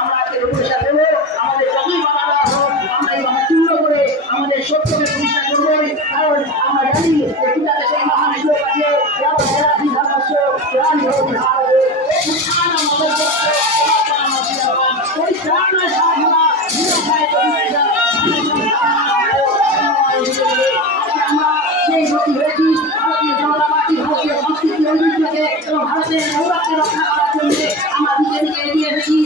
আমরা পরিষ্কার করবো, আমাদের যতই বাধা হোক আমরা এই বাধা চূর্ণ করে আমাদের সত্যকে পরিষ্কার করবোই। কারণ আমরা জানি যে পিতাতে সেই মহান সুযোগ আছে ভারতের গৌরবকে রক্ষা করার জন্য আমরা দিকে দিকে এগিয়ে এসেছি।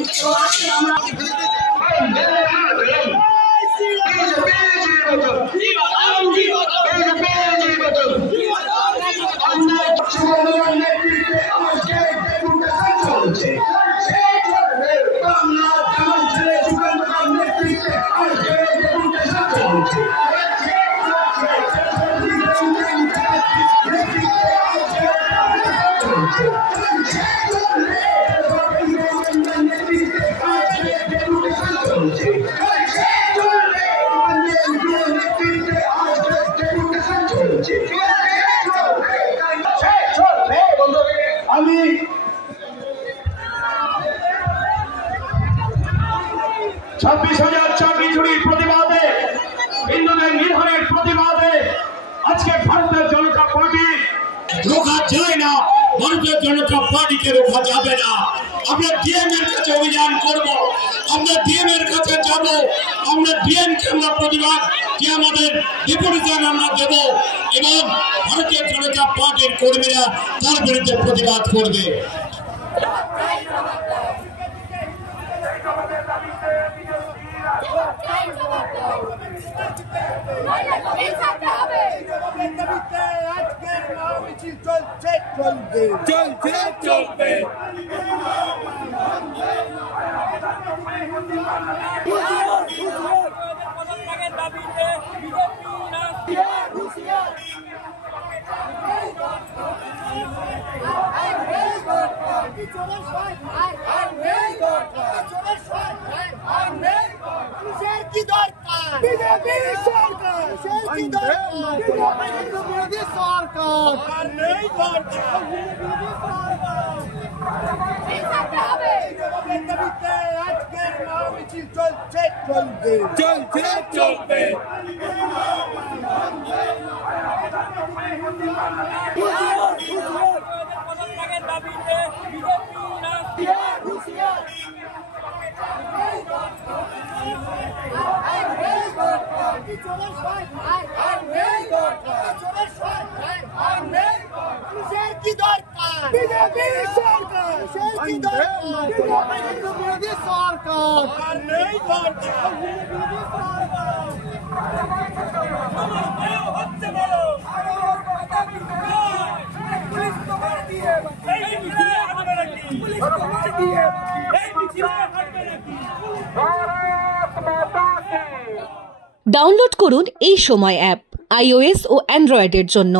আমি 26,000 চাকরি চুরির প্রতিবাদে, হিন্দুদের নিধনের প্রতিবাদে আজকে ভারতের জনতা পার্টি রোখা যায় না, ভারতীয় জনতা পার্টিকে রোখা যাবে না। আমরা ডিএম এর কাছে অভিযান করব, আমরা ডিএম এর কাছে যাব, আমরা ডিএম কে আমরা প্রতিবাদ কি আমাদের ডেপুটেশন আমরা দেব এবং ভারতীয় জনতা পার্টির কর্মীরা তার বিরুদ্ধে প্রতিবাদ করবে। ডাউনলোড করুন এই সময় অ্যাপ iOS ও অ্যান্ড্রয়েডের জন্য।